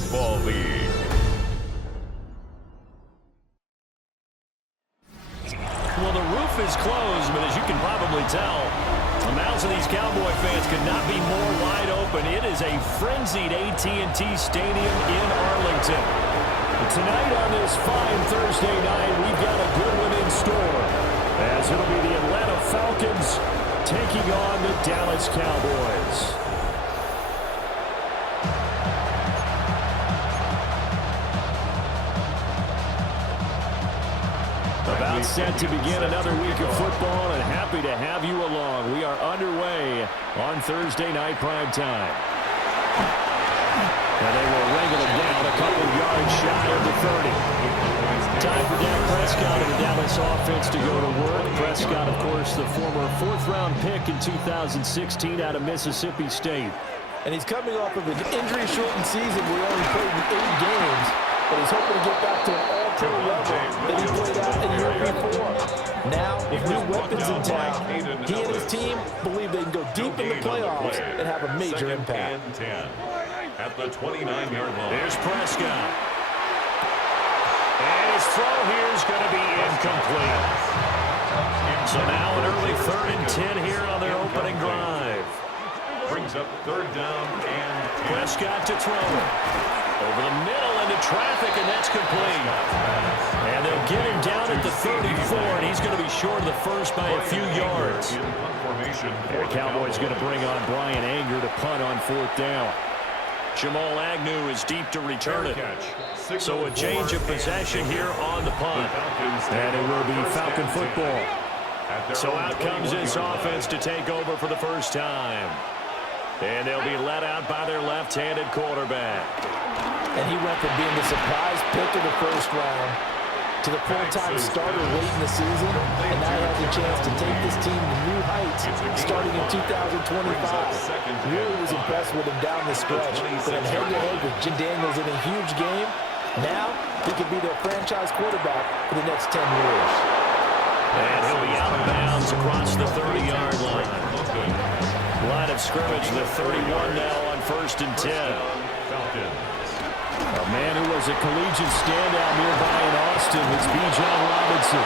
Football League. Well, the roof is closed, but as you can probably tell, the mouths of these Cowboy fans could not be more wide open. It is a frenzied AT&T Stadium in Arlington. Tonight on this fine Thursday night, we've got a good one in store, as it'll be the Atlanta Falcons taking on the Dallas Cowboys. About set to begin another week of football, and happy to have you along. We are underway on Thursday night prime time. And they will wrangle it down a couple yards shy of the 30. Time for Dak Prescott and the Dallas offense to go to work. Prescott, of course, the former fourth-round pick in 2016 out of Mississippi State. And he's coming off of an injury-shortened season where he only played in 8 games, but he's hoping to get back to an all-pro level that he played at the year before. Now, with new weapons in town, he and his team believe they can go deep in the playoffs and have a major impact. At the 29-yard line. There's Prescott. And his throw here is going to be incomplete. So now an early 3rd and 10 here on their opening drive. Brings up 3rd down and 10. Prescott to throw it. Over the middle into traffic, and that's complete. And they'll get him down at the 34, and he's going to be short of the first by a few yards. And the Cowboys going to bring on Brian Anger to punt on 4th down. Jamal Agnew is deep to return it. So a change of possession here on the punt. And it will be Falcon football. So out comes this offense to take over for the first time. And they'll be let out by their left-handed quarterback. And he went from being the surprise pick of the first round to the full-time starter late in the season, and now he has a chance to take this team to new heights starting in 2025. Really was impressed with him down the stretch, but then head-to-head with Jim Daniels in a huge game. Now he could be their franchise quarterback for the next 10 years. And he'll be out of bounds across the 30-yard line. Line of scrimmage, the 31 now on 1st and 10. A man who was a collegiate standout nearby in Austin. It's Bijan Robinson.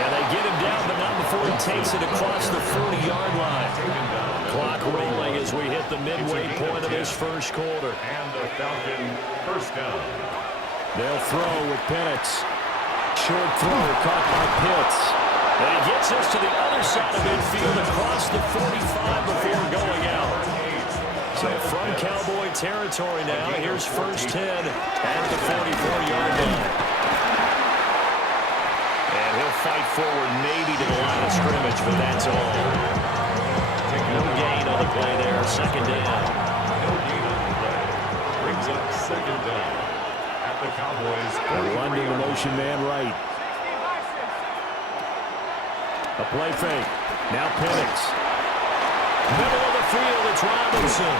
And they get him down, but not before he takes it across the 40-yard line. Clock rolling as we hit the midway point of this first quarter. And the Falcon first down. They'll throw with Penix. Short throw caught by Pitts. And he gets us to the other side of midfield across the 45 before going out. So from Cowboy territory now, here's 1st 10 at the 44-yard line. And he'll fight forward maybe to the line of scrimmage, but that's all. No gain on the play there, 2nd down. No gain on the play. Brings up 2nd down at the Cowboys. London, the motion man right. A play fake. Now Penix. Middle of the field, it's Robinson.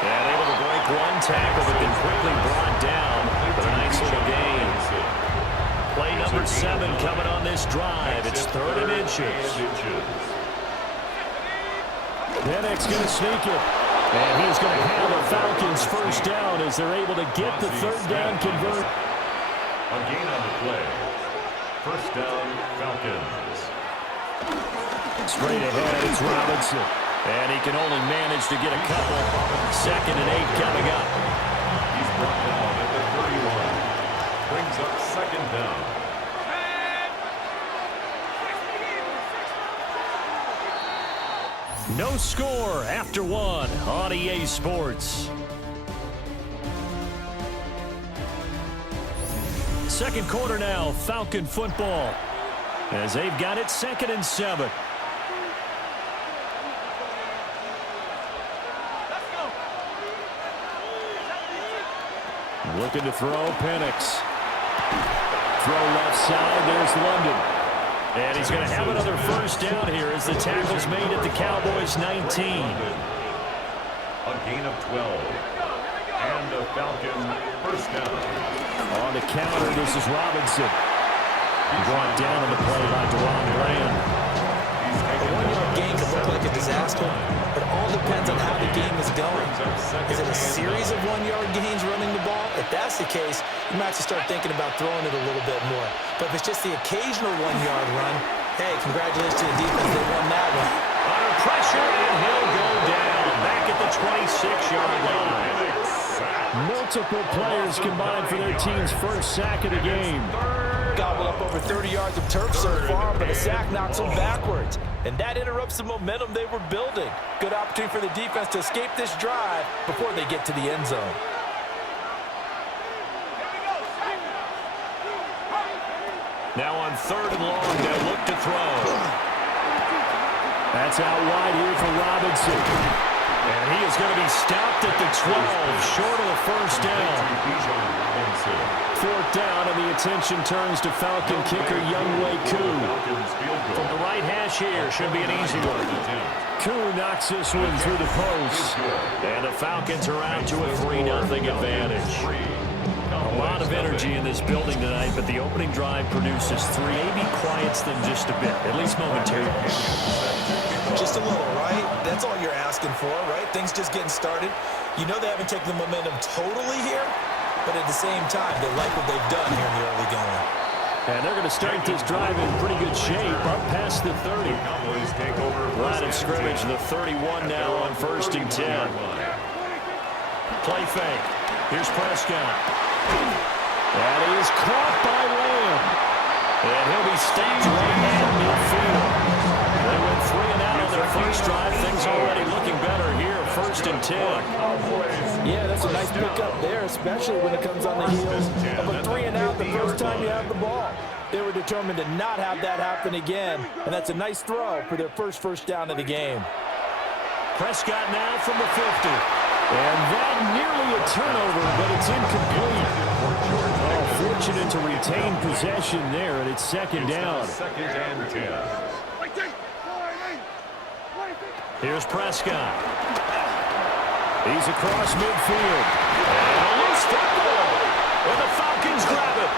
And able to break one tackle, but then quickly brought down with a nice little gain. Play number 7 coming on this drive. It's 3rd and inches. Penix going to sneak it. And he's going to have the Falcons first down as they're able to get the 3rd down convert. A gain on the play. First down, Falcons. Straight ahead, it's Robinson. And he can only manage to get a couple. 2nd and 8 coming up. He's brought down at the 31. Brings up 2nd down. No score after 1 on EA Sports. Second quarter now, Falcon football. As they've got it 2nd and 7. Looking to throw, Penix. Throw left side, there's London. And he's going to have another first down here as the tackle's made at the Cowboys' 19. A gain of 12. And a Falcon first down. On the counter, this is Robinson. Brought down on the play by DeRon Bland. He's A 1-yard gain could look like a disaster, but it all depends on how the game is going. Is it a series of 1-yard gains running the ball? If that's the case, you might have to start thinking about throwing it a little bit more. But if it's just the occasional 1-yard run, hey, congratulations to the defense. They won that one. Under pressure, and he'll go down back at the 26-yard line. Multiple players combined for their team's first sack of the game. Gobbled up over 30 yards of turf so far, but a sack knocks them backwards. And that interrupts the momentum they were building. Good opportunity for the defense to escape this drive before they get to the end zone. Now on 3rd and long, they'll look to throw. That's out wide here for Robinson. And he is going to be stopped at the 12, short of the first down. 4th down, and the attention turns to Falcon kicker Younghoe Koo. From the right hash here, should be an easy one. Koo knocks this one through the post. And the Falcons are out to a 3-0 advantage. A lot of energy in this building tonight, but the opening drive produces 3. Maybe quiets them just a bit, at least momentarily. Just a little, right? That's all you're asking for, right? Things just getting started. You know they haven't taken the momentum totally here, but at the same time, they like what they've done here in the early going. And they're going to start this drive in pretty good shape, up past the 30. Line of scrimmage, the 31 now on 1st and 10. Play fake. Here's Prescott. That is caught by Lamb. And he'll be stopped right at midfield. They went 3 and out on their first drive. Things already looking better here, 1st and 10. Yeah, that's a nice pickup there, especially when it comes on the heels of a 3 and out the first time you have the ball. They were determined to not have that happen again, and that's a nice throw for their first down of the game. Prescott now from the 50. And that nearly a turnover, but it's incomplete. Oh, fortunate to retain possession there, and it's 2nd down. 2nd and 10. Here's Prescott. He's across midfield. And a loose football. And the Falcons grab it.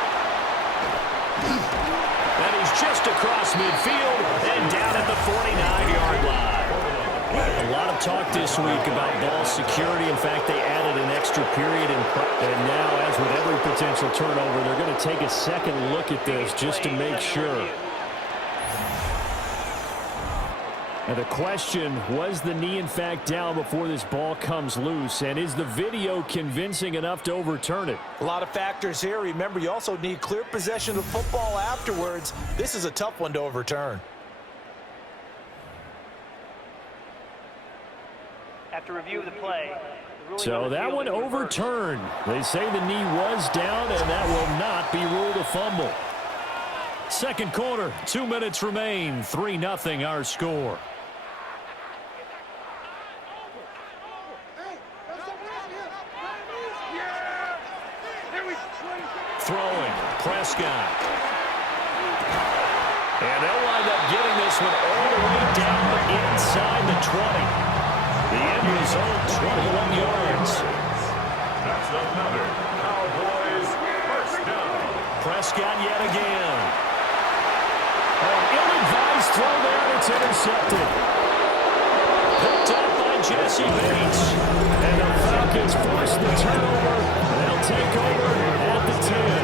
And he's just across midfield and down at the 49-yard line. A lot of talk this week about ball security. In fact, they added an extra period. And now, as with every potential turnover, they're going to take a second look at this just to make sure. And the question, was the knee in fact down before this ball comes loose? And is the video convincing enough to overturn it? A lot of factors here. Remember, you also need clear possession of football afterwards. This is a tough one to overturn. After review of the play. So that one overturned. They say the knee was down, and that will not be ruled a fumble. 2nd quarter, 2 minutes remain. 3-0 our score. Throwing, Prescott. And they'll wind up getting this one all the way down inside the 20. The end result, 21 yards. That's another Cowboys first down. Prescott yet again. An ill-advised throw there, it's intercepted. Picked up by Jesse Bates. And the Falcons force the turnover. They'll take over at the 10.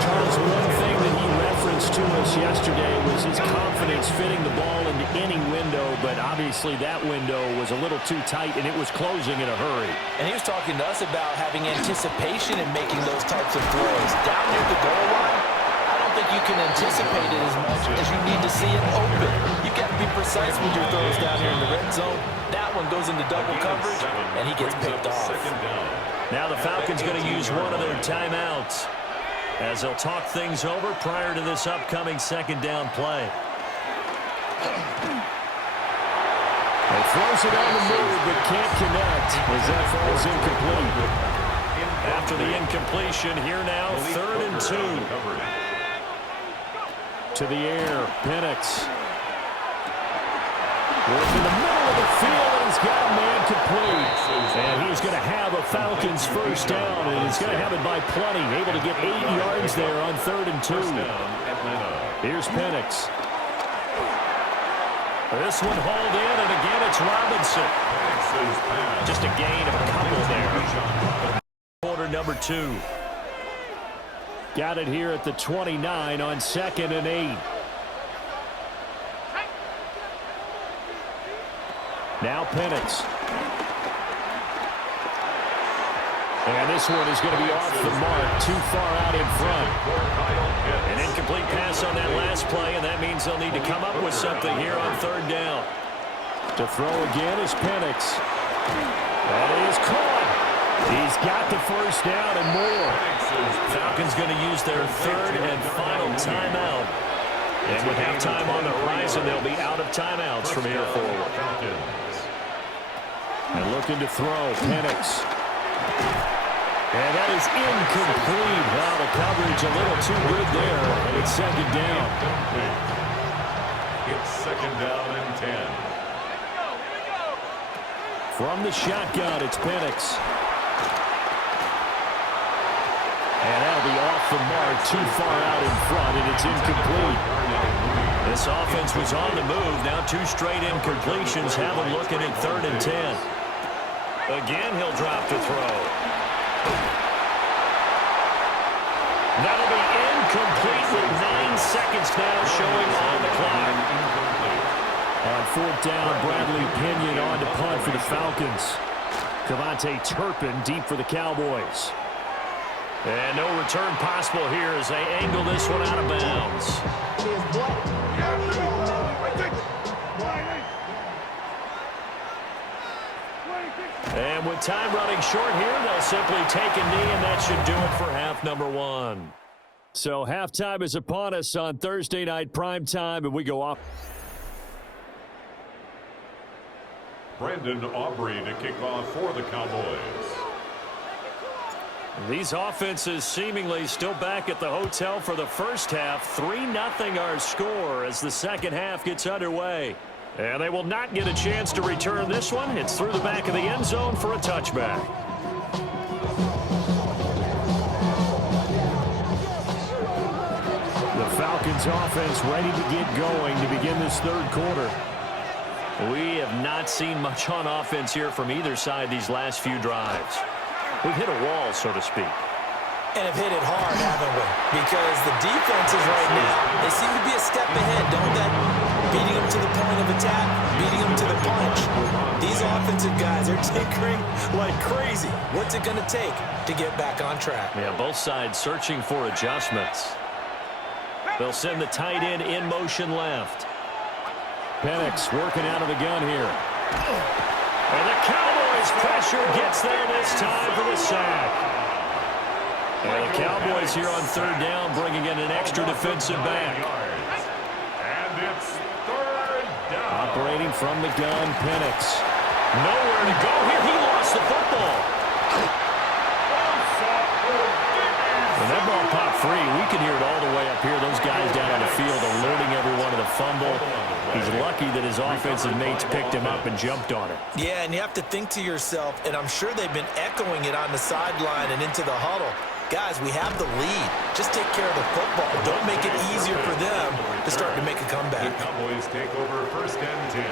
Charles, one thing that he referenced to us yesterday was his confidence fitting the ball into any window, but obviously that window was a little too tight, and it was closing in a hurry. And he was talking to us about having anticipation in making those types of throws. Down near the goal line, I don't think you can anticipate it as much as you need to see it open. You've got to be precise with your throws down here in the red zone. That one goes into double coverage, and he gets picked off. Now the Falcons going to use one of their timeouts as they'll talk things over prior to this upcoming 2nd down play. He throws it on the move, but can't connect as that falls incomplete. After the incompletion, here now, 3rd and 2. To the air, Penix. Working in the middle of the field, and he's got a man complete. And he's going to have a Falcons first down, and he's going to have it by plenty. Able to get 8 yards there on 3rd and 2. Here's Penix. This one hauled in, and again it's Robinson. Just a gain of a couple there. Quarter number 2. Got it here at the 29 on 2nd and 8. Now Penix. And this one is going to be off the mark, too far out in front. An incomplete pass on that last play, and that means they'll need to come up with something here on 3rd down. To throw again is Penix. That is caught. He's got the first down and more. Falcons going to use their 3rd and final timeout. And with halftime on the horizon, they'll be out of timeouts from here forward. And looking to throw, Penix. And that is incomplete. Wow, the coverage a little too good there. And it's 2nd down. It's 2nd down and 10. From the shotgun, it's Penix. And that'll be off the mark, too far out in front, and it's incomplete. This offense was on the move. Now 2 straight incompletions have them looking at 3rd and 10. Again, he'll drop to throw. That'll be incomplete with 9 seconds now showing on the clock. On 4th down, Bradley Pinion on to punt for the Falcons. Cavante Turpin deep for the Cowboys. And no return possible here as they angle this one out of bounds. And with time running short here, they'll simply take a knee, and that should do it for half number 1. So halftime is upon us on Thursday night primetime, and we go off. Brandon Aubrey to kick off for the Cowboys. These offenses seemingly still back at the hotel for the first half. 3-0 our score as the second half gets underway. And they will not get a chance to return this one. It's through the back of the end zone for a touchback. The Falcons offense ready to get going to begin this 3rd quarter. We have not seen much on offense here from either side these last few drives. We've hit a wall, so to speak. And have hit it hard, haven't we? Because the defenses right now, they seem to be a step ahead, don't they? Beating them to the point of attack, beating them to the punch. These offensive guys are tinkering like crazy. What's it going to take to get back on track? Yeah, both sides searching for adjustments. They'll send the tight end in motion left. Penix working out of the gun here. And the Cowboys pressure gets there this time for the sack. And the Cowboys here on 3rd down bringing in an extra defensive back. And it's 3rd down. Operating from the gun, Penix. Nowhere to go here. He lost the football. And that ball popped free. We can hear it all the way up here. Those guys down on the field alerting everyone of the fumble. He's lucky that his offensive mates picked him up and jumped on it. Yeah, and you have to think to yourself, and I'm sure they've been echoing it on the sideline and into the huddle. Guys, we have the lead. Just take care of the football. Don't make it easier for them to start to make a comeback. The Cowboys take over 1st and 10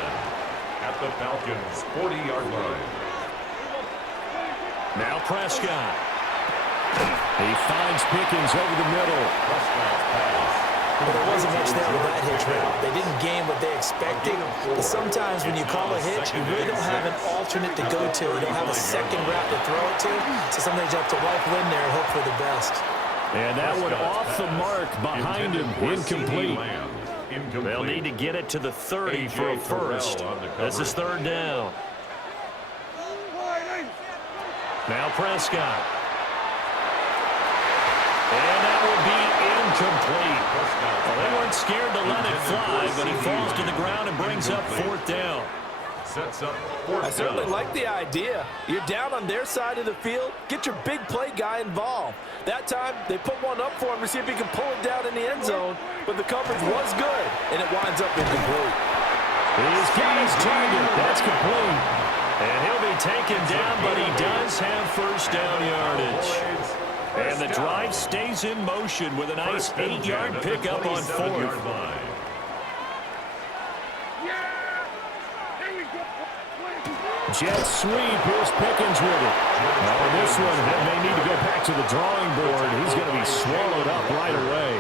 at the Falcons' 40-yard line. Now Prescott. He finds Pickens over the middle. Well, there wasn't much there with that hitch route. They didn't gain what they expected. But sometimes when you call a hitch, you really don't have an alternate to go to. You don't have a second route to throw it to. So sometimes you have to rifle in there and hope for the best. And that one off the mark behind him. Incomplete. They'll need to get it to the 30 for a first. This is 3rd down. Now Prescott. And that will be incomplete. Well, they weren't scared to let it fly, but he falls to the ground and brings up 4th down. Sets up 4th I certainly down. like the idea. You're down on their side of the field. Get your big play guy involved. That time, they put one up for him to see if he can pull it down in the end zone, but the coverage was good, and it winds up incomplete. He's got his target. That's complete. And he'll be taken down, but he does have first down yardage. And the drive stays in motion with a nice 8-yard pickup on 4th. jet sweep. Here's Pickens with it. Oh, this one, they may need to go back to the drawing board. He's going to be swallowed up right away.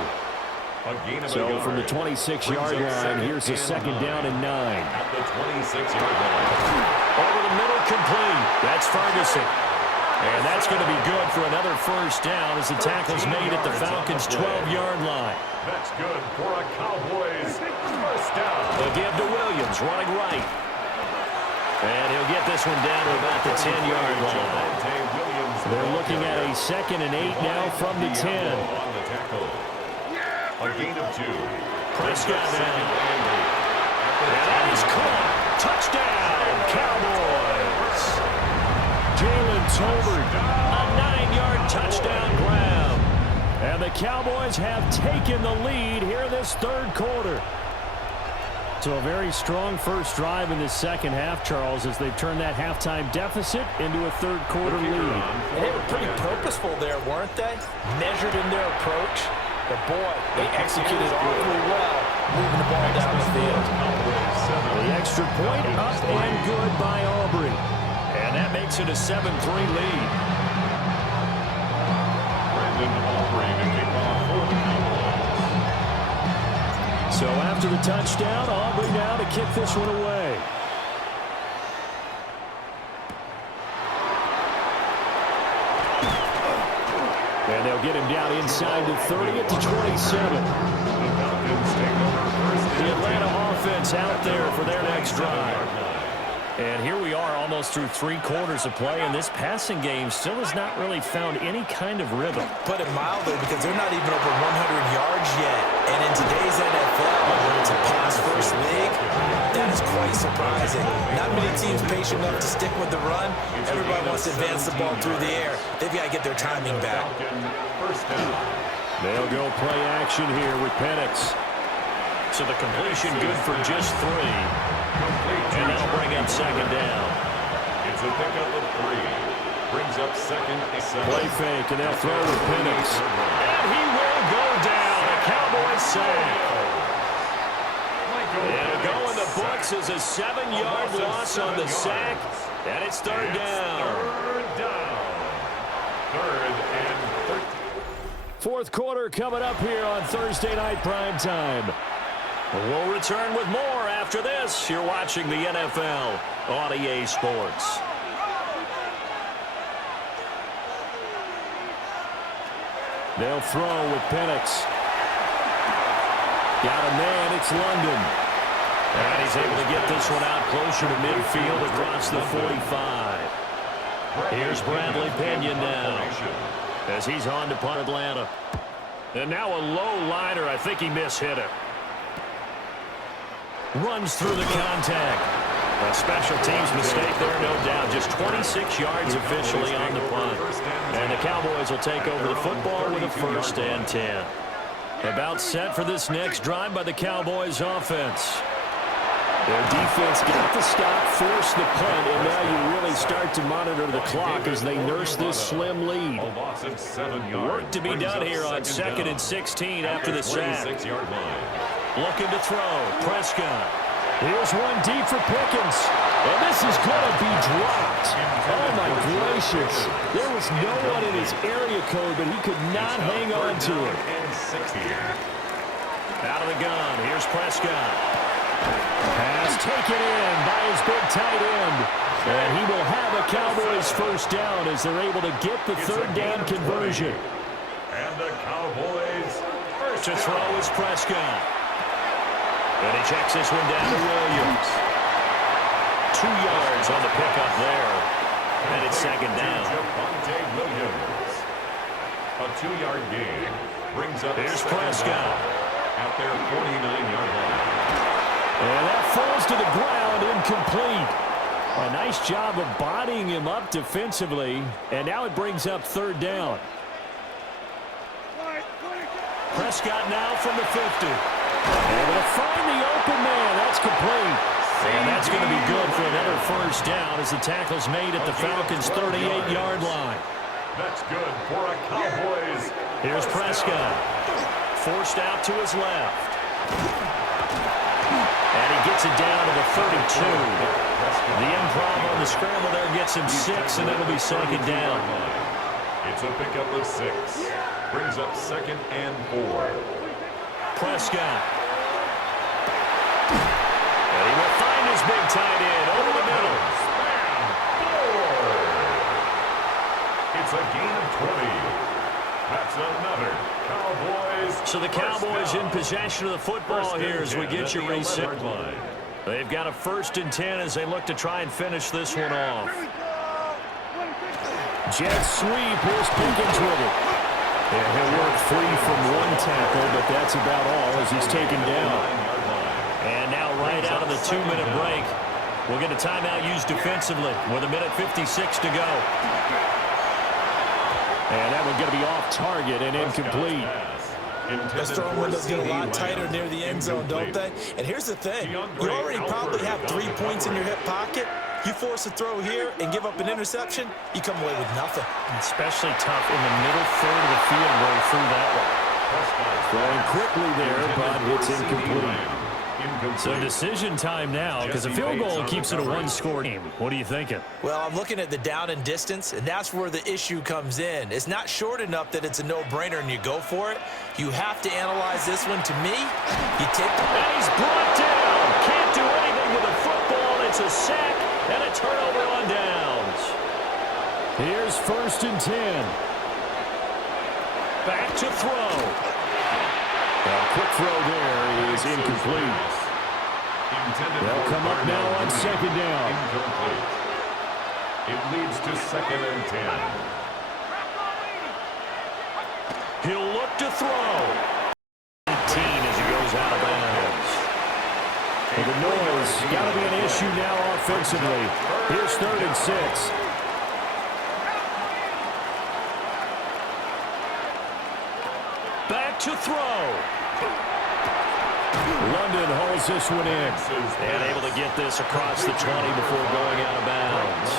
So from the 26-yard line, here's a second down and 9. At the 26-yard line. Over the middle, complete. That's Ferguson. And that's going to be good for another first down as the tackle's made at the Falcons' 12-yard line. That's good for a Cowboys first down. They'll give to Williams, running right. And he'll get this one down to about the 10-yard line. They're looking at a 2nd and 8 now from the 10. On the tackle. A gain of 2. Prescott down. And that is caught. Touchdown, Cowboys. Jalen Tolbert, a 9-yard touchdown grab. And the Cowboys have taken the lead here in this third quarter. So a very strong first drive in the second half, Charles, as they've turned that halftime deficit into a third quarter lead. And they were pretty purposeful there, weren't they? Measured in their approach. But boy, they executed awfully well, moving the ball down the field. The extra point up and good by Aubrey. And that makes it a 7-3 lead. Brandon Aubrey to kick off for the Cowboys. So after the touchdown, Aubrey now to kick this one away. And they'll get him down inside the 30 at the 27. The Atlanta offense out there for their next drive. And here we are almost through 3 quarters of play, and this passing game still has not really found any kind of rhythm. Put it mildly, because they're not even over 100 yards yet. And in today's NFL, where it's a pass-first league, that is quite surprising. Not many teams patient enough to stick with the run. Everybody wants to advance the ball through the air. They've got to get their timing back. They'll go play action here with Penix. So the completion good for just 3. And that'll bring up second down. It's a pickup of 3. Brings up second and 7. Play fake, and they'll throw to Penix. And he will go down. A Cowboys sack. It'll go in the books as a 7-yard loss on the sack. And it's third down. Third down. Third and 13. Fourth quarter coming up here on Thursday Night Primetime. We'll return with more after this. You're watching the NFL on EA Sports. They'll throw with Penix. Got a man, it's London. And he's able to get this one out closer to midfield across the 45. Here's Bradley Pinion now as he's on to punt Atlanta. And now a low liner. I think he mishit it. Runs through the contact. A special teams mistake there, no doubt. Just 26 yards officially on the punt. And the Cowboys will take over the football with a 1st and 10. About set for this next drive by the Cowboys offense. Their defense got the stop, forced the punt, and now you really start to monitor the clock as they nurse this slim lead. A loss of 7 yards. Work to be done here on 2nd and 16 after the sack. 26-yard line. Looking to throw. Prescott. Here's one deep for Pickens. And this is going to be dropped. Oh, my gracious. There was no one in his area code, but he could not hang on to it. Out of the gun. Here's Prescott. Pass taken in by his big tight end. And he will have a Cowboys first down as they're able to get the third down conversion. And the Cowboys first To throw is Prescott. And he checks this one down to Williams. 2 yards on the pickup there. And it's second down. Williams. A 2-yard gain brings up Here's second Prescott. down at their 49-yard line. And that falls to the ground, incomplete. A nice job of bodying him up defensively. And now it brings up third down. Prescott now from the 50. Able to find the open man. That's complete. And that's going to be good for another first down as the tackle's made at the Falcons' 38-yard line. That's good for a Cowboys. Here's Prescott. Forced out to his left. And he gets it down to the 32. The improv on the scramble there gets him 6, and it'll be second down. It's a pickup of 6. Brings up 2nd and 4. Prescott. And he will find his big tight end over the middle. It's a gain of 20. That's another Cowboys. So the Cowboys in possession of the football here as we get you reset. They've got a 1st and 10 as they look to try and finish this one off. Jet sweep. Here's Pickens with it. And he'll work free from one tackle, but that's about all as he's taken down. And now right out of the 2-minute break, we'll get a timeout used defensively with 1:56 to go. And that one going to be off target and incomplete. Those throwing windows get a lot tighter near the end zone, don't they? And here's the thing. You already probably have 3 points in your hip pocket. You force a throw here and give up an interception, you come away with nothing. Especially tough in the middle third of the field where he threw that one. Throwing quickly there, but it's incomplete. So decision time now because a field goal keeps it a 1-score game. What are you thinking? Well, I'm looking at the down and distance, and that's where the issue comes in. It's not short enough that it's a no-brainer and you go for it. You have to analyze this one. To me, you take the... And he's brought down. Can't do anything with the football. It's a sack and a turnover on downs. Here's 1st and 10. Back to throw. A quick throw there is incomplete. They'll come up now on 2nd down. Incomplete. It leads to 2nd and 10. He'll look to throw. 18 as he goes out of bounds. Well, the noise got to be an issue now offensively. Here's 3rd and 6. Back to throw. London hauls this one in. And able to get this across the 20 before going out of bounds.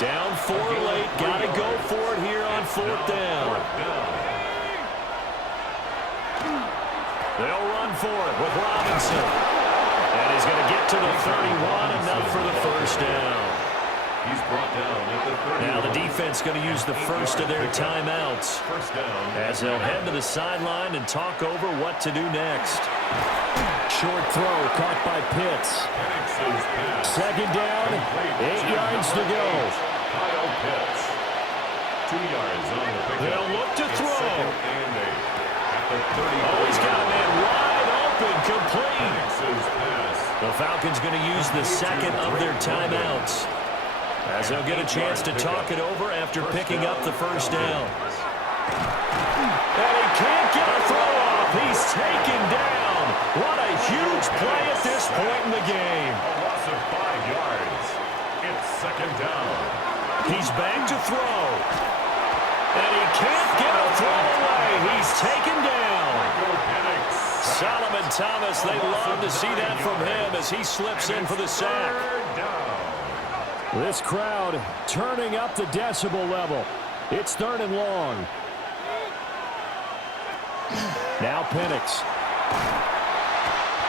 Down 4 late. Got to go for it here on 4th down. They'll run for it with Robinson. And he's going to get to the 31, enough for the 1st down. He's brought down at the 30. Now the defense going to use the first of their timeouts as they'll head to the sideline and talk over what to do next. Short throw caught by Pitts. 2nd down, 8 yards to go. Kyle Pitts. 2 yards on the pickup. They'll look to throw. Oh, he's got a man wide open, complete. The Falcons going to use the 2nd of their timeouts as they'll get a chance to talk it over after picking up the 1st down. And he can't get a throw off. He's taken down. What a huge play at this point in the game. A loss of 5 yards. It's 2nd down. He's back to throw. And he can't get a throw away. He's taken down. Solomon Thomas, they love to see that from him as he slips in for the sack. This crowd turning up the decibel level. It's 3rd and long. Now Penix.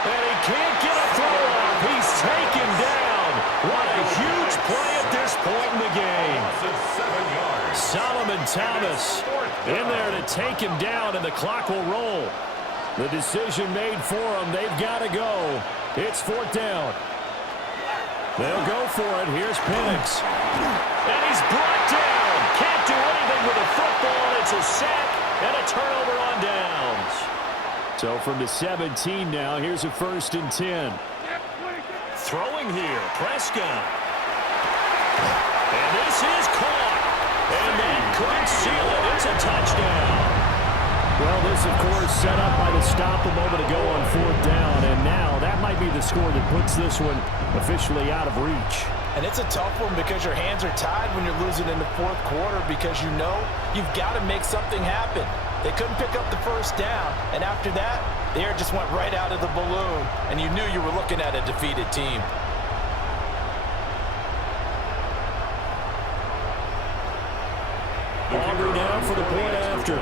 And he can't get a throw off. He's taken down. What a huge play at this point in the game. Solomon Thomas in there to take him down, and the clock will roll. The decision made for them. They've got to go. It's 4th down. They'll go for it. Here's Penix. And he's brought down. Can't do anything with the football. It's a sack and a turnover on downs. So from the 17 now, here's a 1st and 10. Throwing here, Prescott. And this is caught. And that could seal it. It's a touchdown. Well, this, of course, set up by the stop a moment ago on 4th down. And now that might be the score that puts this one officially out of reach. And it's a tough one because your hands are tied when you're losing in the 4th quarter because you know you've got to make something happen. They couldn't pick up the 1st down. And after that, the air just went right out of the balloon. And you knew you were looking at a defeated team. Aubrey down for the point after.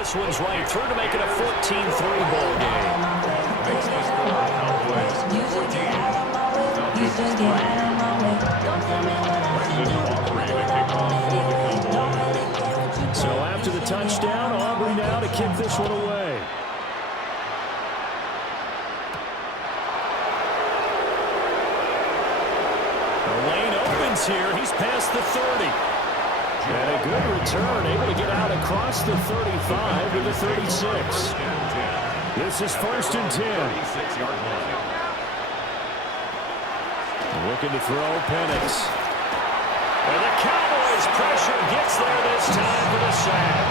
this one's right through to make it a 14-3 ball game. Makes the score Cowboys 14. Falcons 3. Aubrey to kick off for the Cowboys. So after the touchdown, Aubrey now to kick this one away. The lane opens here. He's past the 30. And a good return, able to get out across the 35 to the 36. This is 1st and 10. 36-yard line. Looking to throw, Penix. And the Cowboys pressure gets there this time for the sack.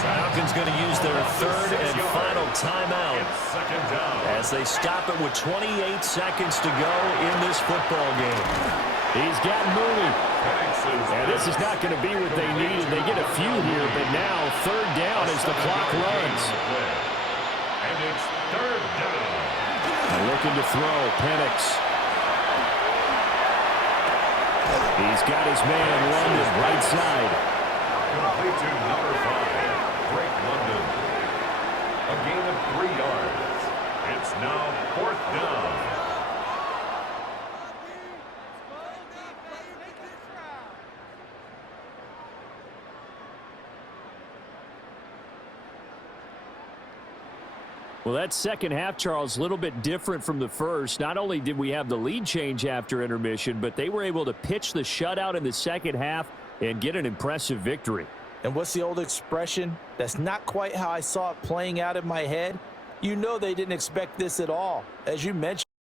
Falcons going to use their 3rd and final timeout Second down. as they stop it with 28 seconds to go in this football game. He's got Mooney. And this is not going to be what they needed. They get a few here, but now 3rd down as the clock runs. And it's 3rd down. And looking to throw, Penix. He's got his man, London, right side. Complete to number 5, Drake London. A gain of 3 yards. It's now 4th down. Well, that second half, Charles, a little bit different from the first. Not only did we have the lead change after intermission, but they were able to pitch the shutout in the second half and get an impressive victory. And what's the old expression? That's not quite how I saw it playing out in my head. You know they didn't expect this at all. As you mentioned,